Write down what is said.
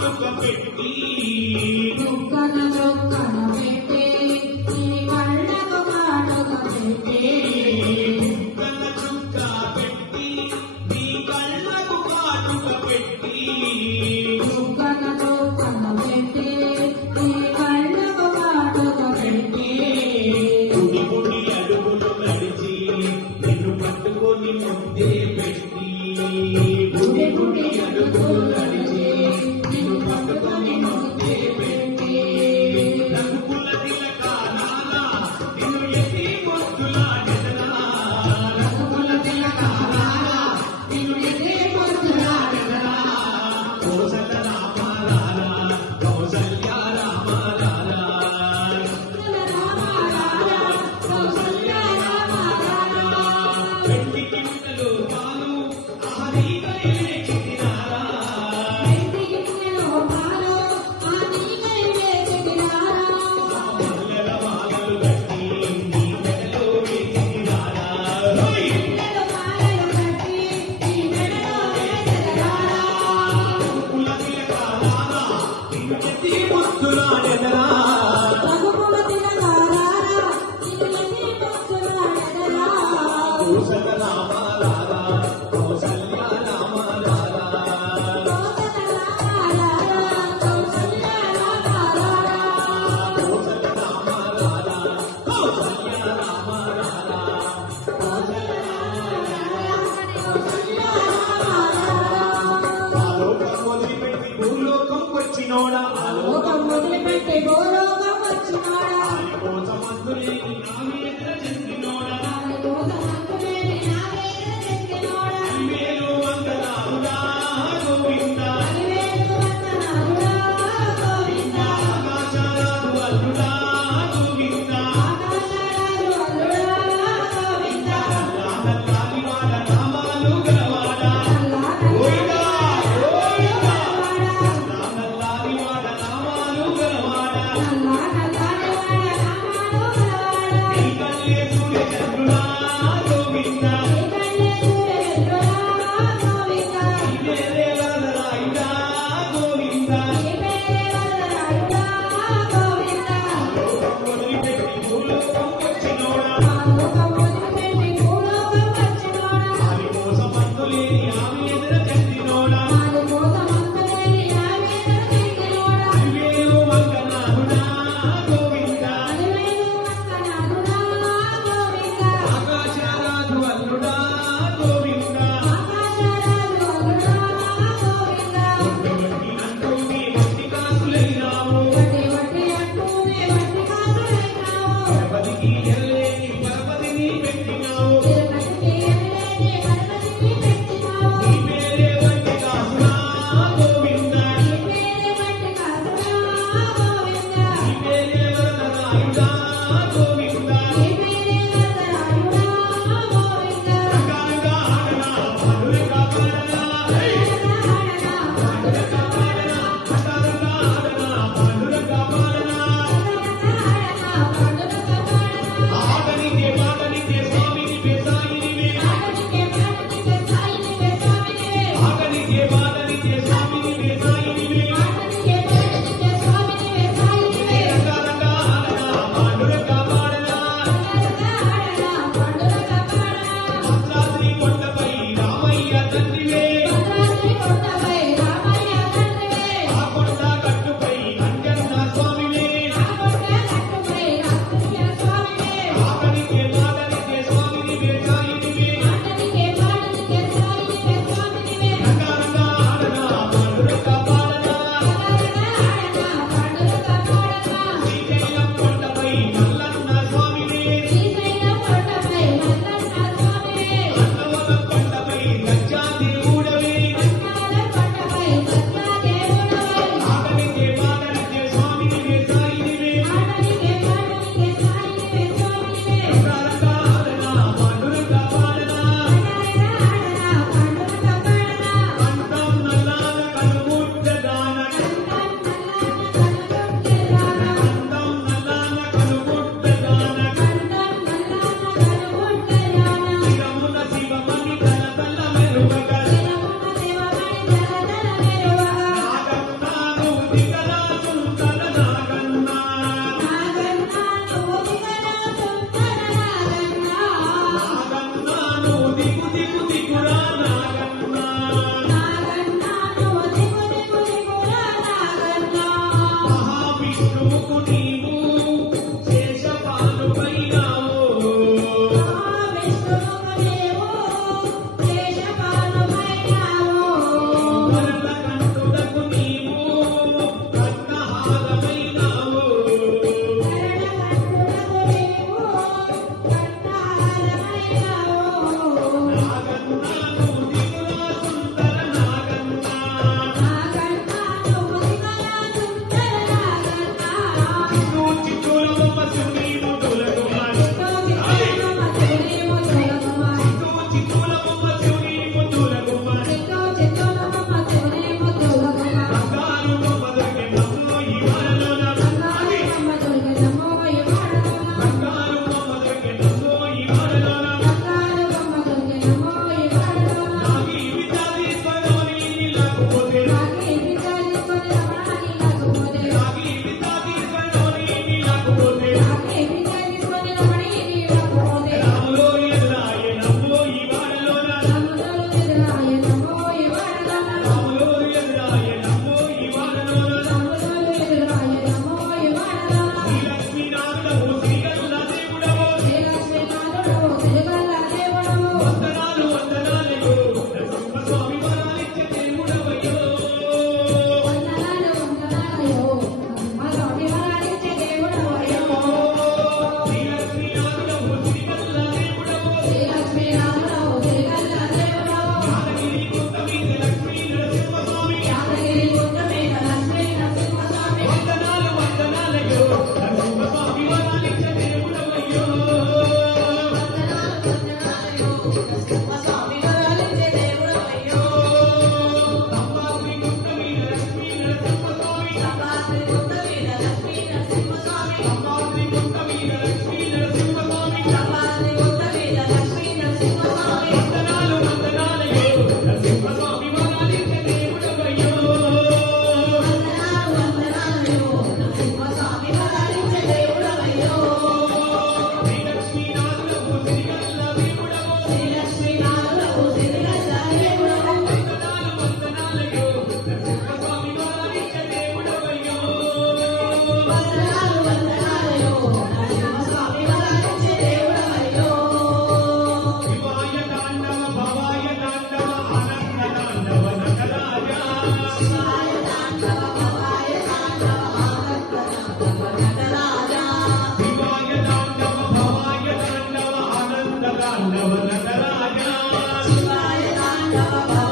కాటుక పెట్టి చుక్కన చుక్కన పెట్టి నీ కళ్ళకు కాటుక పెట్టి చుక్కన చుక్క పెట్టి నీ కళ్ళకు కాటుక పెట్టి చుక్కన చుక్కన పెట్టి నీ కళ్ళకు కాటుక పెట్టి గుడి గుడి అడుగులు నడిచి నిన్ను పట్టుకొని ముద్దే పెట్టి గుడి గుడి అడుగులు నడిచి నిన్ను పట్టుకొని ముద్దే పెట్టి రంగుల తిలకాలాల నిన్ను ఎత్తి ముద్దులాడెదనా రంగుల తిలకాలాల నిన్ను ఎత్తి ముద్దులాడెదనా కౌసల్య రామాలాల కౌసల్య రామాలాల కౌసల్య రామారాల వెండి కిందలు పాలు ఆహరీకై లేచితిరారా వెండి గిన్నెలో పాలు ఆ నీకై వేచితిరారా మల్లెల మాలలు కట్టి నీ మెడలో వేసితిరారా హోయ్ గిన్నెలో పాలలు కట్టి నీ మెడలో వేసితిరారా కుల తిలకాలాల నిన్ను ఎత్తి ముద్దులాడెదనా రఘుకుల తిలకారారా నిన్ను ఎత్తి ముద్దులాడెదరా కౌసల్య రామాలాల కౌసల్య రామాలాల కౌసల్య రామారాల కౌసల్య రామారాల కౌసల్య రామాలాల కౌసల్య రామాలాల ఆలోకం వదిలిపెట్టి భూలోకం వచ్చినోడా లోకం వదిలిపెట్టి భూలోకం వచ్చినాడా ఆలి కోసం అందులేని నావి ఎదుర చెందినోడా ఆయన కోసం అంతులేని నా వేద చెందినోడా మేలు వందనాలుడా గోవిందా అలివేలు వందనాలుడా గోవిందా ఆకాశాలకు అల్లుడా గోవిందా ఆకాశారాలు అల్లుడా గోవిందా నల్లాలి వాడ నామాలు గలవాడా గోవిందా గోవిందా నల్లాలి వాడ నామాలు గలవాడా నల్లా నల్లాని వాడ నామాలు గలవాడా నీ కళ్ళే సూర్య చంద్రుడా రామ